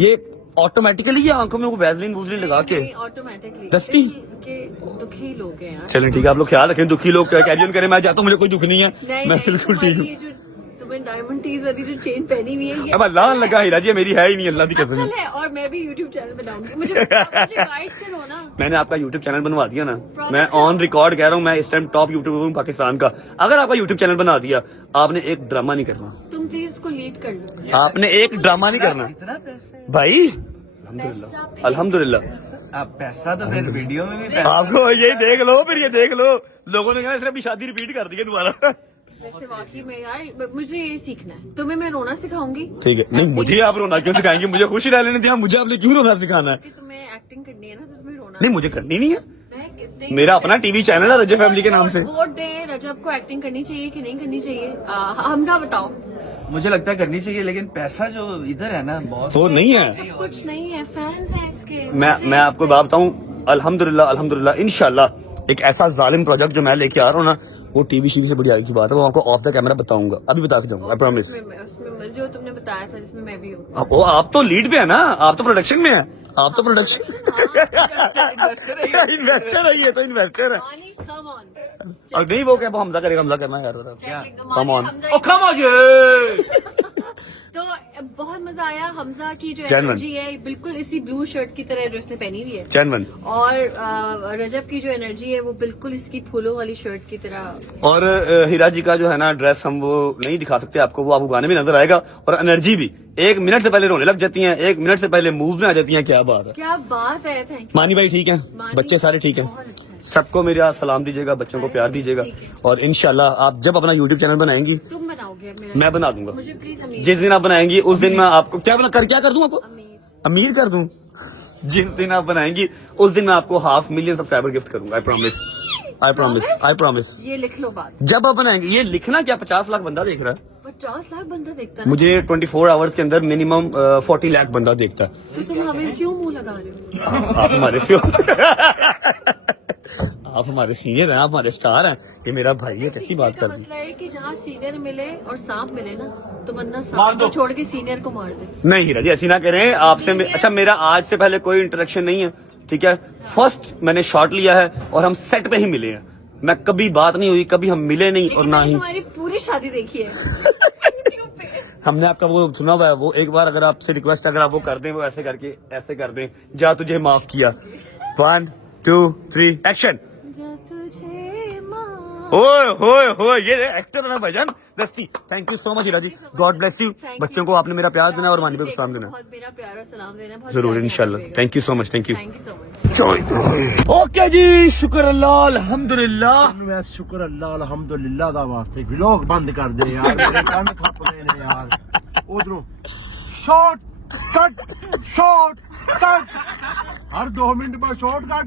ये ऑटोमेटिकली ये आंखों में वो वैसलीन वूजलीन लगा के ऑटोमेटिकली दस्ती के दुखी लोग हैं यार। चलें ठीक है, आप लोग ख्याल रखें, दुखी लोग कैरी ऑन करें, मैं चाहता हूँ, मुझे कोई दुख नहीं है, नहीं मैं नहीं, बिल्कुल ठीक हूँ। तुम्हारी ये जो तुम्हें डायमंड टीज वाली जो चेन पहनी हुई है ये अब अल्लाह लगा हीरा जी मेरी है ही नहीं, अल्लाह की कसम। असल है, और मैं भी YouTube चैनल बनाऊंगी, मुझे गाइड करो ना। मैंने आपका YouTube चैनल बनवा दिया ना, Promise मैं ऑन रिकॉर्ड कह रहा हूँ, मैं इस टाइम टॉप यूट्यूबर हूँ पाकिस्तान का। अगर आपका YouTube चैनल बना दिया, आपने एक ड्रामा नहीं करना, तुम प्लीज इसको लीड कर लो। आपने एक ड्रामा नहीं करना इतना पैसा भाई। पैसा अल्हम्दुलिल्लाह अब पैसा तो फिर वीडियो में भी आपको यही देख लो, फिर ये देख लो, लोगों ने कहा सिर्फ अभी शादी रिपीट कर दी है दोबारा। वैसे वाकई में यार मुझे ये सीखना है, तुम्हें मैं रोना सिखाऊंगी ठीक है, नहीं मुझे आप रोना क्यों सिखाएंगे, मुझे खुशी रह लेने दिया, मुझे आपने क्यों रोना सिखाना है? कि तुम्हें एक्टिंग करनी है ना, तो तुम्हें रोना नहीं मुझे करनी नहीं है, मैं कितने- मेरा अपना टीवी चैनल है रजब फैमिली के नाम से। वोट दे, रजब को एक्टिंग करनी चाहिए कि नहीं करनी चाहिए? हमजा बताओ। मुझे लगता है करनी चाहिए, लेकिन पैसा जो इधर है ना बहुत वो नहीं है, कुछ नहीं है, फैंस है इसके। मैं आपको बात बताऊं, अल्हम्दुलिल्लाह इंशाल्लाह एक ऐसा जालिम प्रोजेक्ट जो मैं लेके आ रहा हूँ ना, वो टीवी शीवी से बड़ी आगे की बात है, वो आपको ऑफ द कैमरा बताऊंगा, अभी बता के जाऊंगा, आई प्रॉमिस। उसमें जो तुमने बताया था जिसमें मैं भी हूँ। वो आप तो लीड पे है ना, आप तो प्रोडक्शन में है, आप तो प्रोडक्शन इन्वेस्टर है, ये तो इन्वेस्टर है। मानी, come on। और नहीं वो क्या, वो हमजा करेगा, हमजा करना यार कम ऑन। तो बहुत मजा आया, हमजा की जो Genuine. एनर्जी है बिल्कुल इसी ब्लू शर्ट की तरह जो इसने पहनी हुई है, चैनवन। और रजब की जो एनर्जी है वो बिल्कुल इसकी फूलों वाली शर्ट की तरह। और हीरा जी का जो है ना ड्रेस, हम वो नहीं दिखा सकते आपको, वो आपको गाने में नजर आएगा, और एनर्जी भी 1 मिनट से पहले रोने लग जाती हैं, 1 मिनट से पहले मूव में आ जाती हैं, क्या बात है। क्या बात है, थैंक यू। मानी भाई ठीक है, मानी बच्चे सारे ठीक हैं, बहुत अच्छा है। सबको मेरा सलाम दीजिएगा, बच्चों को प्यार दीजिएगा, और इंशाल्लाह आप जब अपना यूट्यूब चैनल बनाएंगी तुम बनाओगे मेरा, मैं बना दूंगा। मुझे प्लीज अमीर जिस दिन आप बनाएंगी उस दिन मैं आपको क्या कर दूं आपको, अमीर अमीर कर दूं। जिस दिन आप बनाएंगी उस दिन मैं आपको 500,000 सब्सक्राइबर गिफ्ट करूंगा, आई प्रॉमिस। ये लिख लो बात। जब आप बनाएंगे, ये लिखना क्या, 50 लाख बंदा देख रहा है 50 लाख बंदा देखता है ना? मुझे, 24 आवर्स के अंदर मिनिमम 40 लाख बंदा देखता है। तो तुम हमें क्यों मुंह लगा रहे हो? आप हमारे से आप हमारे सीनियर हैं, आप हमारे स्टार हैं, ये मेरा भाई है, कैसी बात का कर दी। मसला है कि जहाँ सीनियर मिले और सांप मिले ना, तो बंदा सांप को छोड़ के सीनियर को मार दे। नहीं हीरा जी ऐसी ना करें आपसे। अच्छा मेरा आज से पहले कोई इंटरेक्शन नहीं है, ठीक है, फर्स्ट मैंने शॉट लिया है और हम सेट पे ही मिले हैं, मैं कभी बात नहीं हुई, कभी हम मिले नहीं, और लेकिन ना मैंने ही तुम्हारी पूरी शादी देखी है YouTube पे। हमने आपका वो सुना हुआ है, वो एक बार अगर आपसे रिक्वेस्ट अगर आप वो कर दें, वो ऐसे करके ऐसे कर दें, जा तुझे माफ किया, 1 2 3 एक्शन। जा तुझे माफ। ओए ये एक्टर है ना भाईजान, दस्ती। Thank you so much Heera ji, God bless you. बच्चों को आपने मेरा प्यार देना और मानी भाई को सलाम देना बहुत मेरा प्यारा सलाम देना, बहुत जरूर प्यार इंशाल्लाह। देना। Thank you so much, thank you. Thank you so much. Okay जी, शुक्र अल्लाह अल्हम्दुलिल्लाह। मैं शुक्र अल्लाह अल्हम्दुलिल्लाह दा वास्ते व्लॉग बंद कर दे यार, मेरे कान खप रहे ने यार। उधरों शॉर्ट कट हर 2 मिनट बाद शॉर्ट कट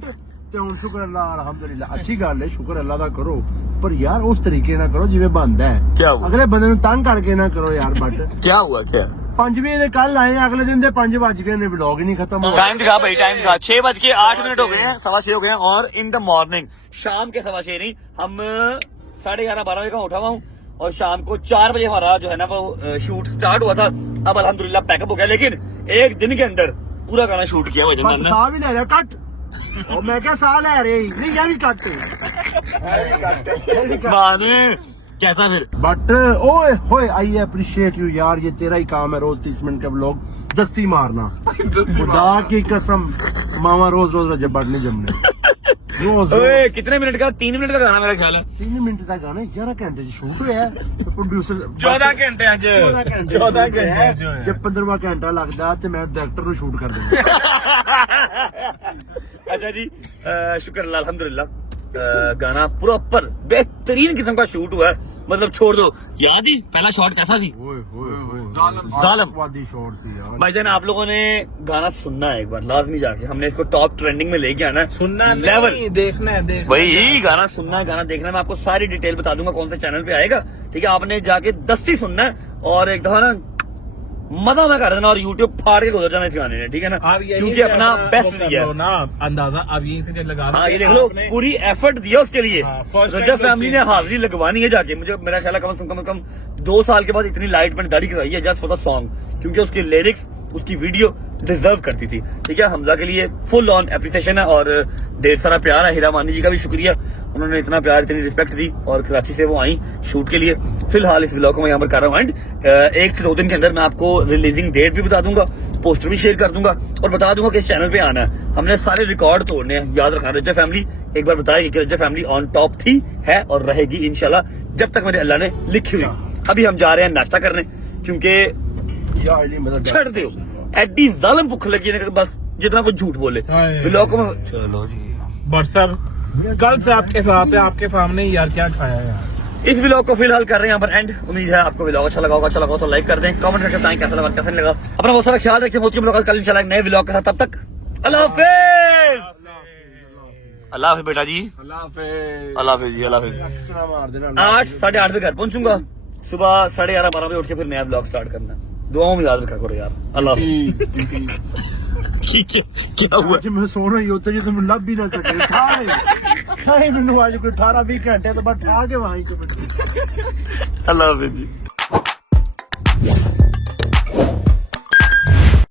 ते हुन शुक्र अल्लाह अल्हम्दुलिल्लाह। अच्छी गल है, शुक्र अल्लाह दा करो, पर यार उस तरीके ना करो जिवें बनदा है। क्या हुआ? अगले बंदे नु तंग करके ना करो यार। बट क्या हुआ, क्या 5 बजे दे कल आए, अगले दिन दे 5 बज गए ने, व्लॉग ही नहीं खत्म हुआ। टाइम दिखा भाई, टाइम दिखा, 6:08 हो गए हैं, 6:15 हो गए हैं, और इन द मॉर्निंग, शाम के 6:15 नहीं, हम 11:30 12 बजे का उठा हुआ हूँ, और शाम को 4 बजे हमारा जो है ना वो शूट स्टार्ट हुआ था। अब अल्हम्दुलिल्लाह पैकअप हो गया, लेकिन एक दिन के अंदर पूरा गाना शूट किया भाई बस साह भी ले रहा कट, और मैं क्या साह ले रही नहीं, ये भी कट कैसा फिर। बट ओए होए आई अप्रिशिएट यू यार, ये तेरा ही काम है रोज 30 मिनट का व्लॉग दस्ती मारना। खुदा की कसम, मामा रोज रजब बट नहीं जमने। रोज ओए कितने मिनट का, 3 मिनट का गाना मेरा ख्याल है। 3 मिनट का गाना 11 घंटे शूट हुआ है। प्रोड्यूसर 14 घंटे आज 14 घंटे जब 15वां घंटा लगता तो मैं डायरेक्टर को शूट कर दूंगा। अच्छा जी, शुक्र अल्लाह अल्हम्दुलिल्लाह, गाना प्रॉपर बेहतरीन किस्म का शूट हुआ है, मतलब छोड़ दो। याद ही पहला शॉट कैसा थी? जालिम शॉट सी यार। भाईजान आप लोगों ने गाना सुनना है एक बार लाजमी जाके, हमने इसको टॉप ट्रेंडिंग में लेके आना है। सुनना लेवल नहीं, देखना है, देखना वही गाना सुनना है, गाना देखना है। मैं आपको सारी डिटेल बता दूंगा कौन से चैनल पे आएगा, ठीक है। आपने जाके 10 ही सुनना है और एक दफा ना मजा में कर देना और यूट्यूब फाड़ के गुजर जाना इस गाने ने, ठीक है ना, आप यही क्योंकि से अपना अपना बेस्ट वो कर दिया लो है ना अंदाजा। अब यही से लगा हाँ, ये देख लो पूरी एफर्ट दिया उसके लिए। हाँ, first रजब time फैमिली ने लोग हाजिरी लगवानी है जाके। मुझे मेरा ख्याल है कम से कम 2 साल के बाद इतनी लाइट मैंने दाढ़ी करवाई है जस्ट फॉर द सॉन्ग, क्योंकि उसकी लिरिक्स उसकी वीडियो डिजर्व करती थी, ठीक है। हमजा के लिए फुल ऑन एप्रिसिएशन है और ढेर सारा प्यार है। हीरा मानी जी का भी शुक्रिया, उन्होंने इतना प्यार इतनी रिस्पेक्ट दी और कराची से वो आई शूट के लिए। फिलहाल इस व्लॉग को मैं यहाँ पर कर रहा हूँ एंड 1 से 2 दिन के अंदर मैं आपको रिलीजिंग डेट भी बता दूंगा, पोस्टर भी शेयर कर दूंगा और बता दूंगा कि इस चैनल पे आना है। हमने सारे रिकॉर्ड तोड़ने हैं, याद रखना। रजब फैमिली एक बार बताएगी कि रजब फैमिली ऑन टॉप थी, है और रहेगी इंशाल्लाह जब तक मेरे अल्लाह ने लिखी हुई। अभी हम जा रहे हैं नाश्ता करने, क्योंकि छड़ दो एडी जालिम भुख लगी है बस जितना कुछ झूठ बोले व्लॉग को मैं। चलो जी बट सर कल से आपके साथ है, आपके सामने ही यार क्या खाया है यार। इस व्लॉग को फिलहाल कर रहे हैं यहाँ पर एंड। उम्मीद है आपको व्लॉग अच्छा लगा होगा तो लाइक कर दें, कमेंट करके बताएं कैसा लगा कैसा नहीं लगा। अपना बहुत सारा ख्याल रखें। होती है मुलाकात कल इंशाल्लाह नए व्लॉग के साथ, तब तक अल्लाह हाफिज। अल्लाह हाफिज बेटा जी, अल्लाह हाफिज। अल्लाह हाफिज जी, अल्लाह हाफिज। 8 साढ़े 8 बजे घर पहुंचूंगा, सुबह 11:30 12 बजे उठ के फिर नया ब्लॉग स्टार्ट करना। दुआओं में याद रखा करो यार। अल्लाह हाफिज। ठीक है, क्या हुआ? ਅੱਜ ਮੈਂ ਸੋਣਾ ਹੀ ਉੱਤੇ ਜੇ ਤੁਮ ਲੱਭ ਹੀ ਨਾ ਸਕੇ ਸਾਰੇ ਮੈਨੂੰ ਅੱਜ ਕੋਈ 18-20 ਘੰਟੇ ਤੋਂ ਬਾਅਦ ਠਾ ਕੇ ਵਾਹੀ ਕੋ अल्लाह हाफिज जी।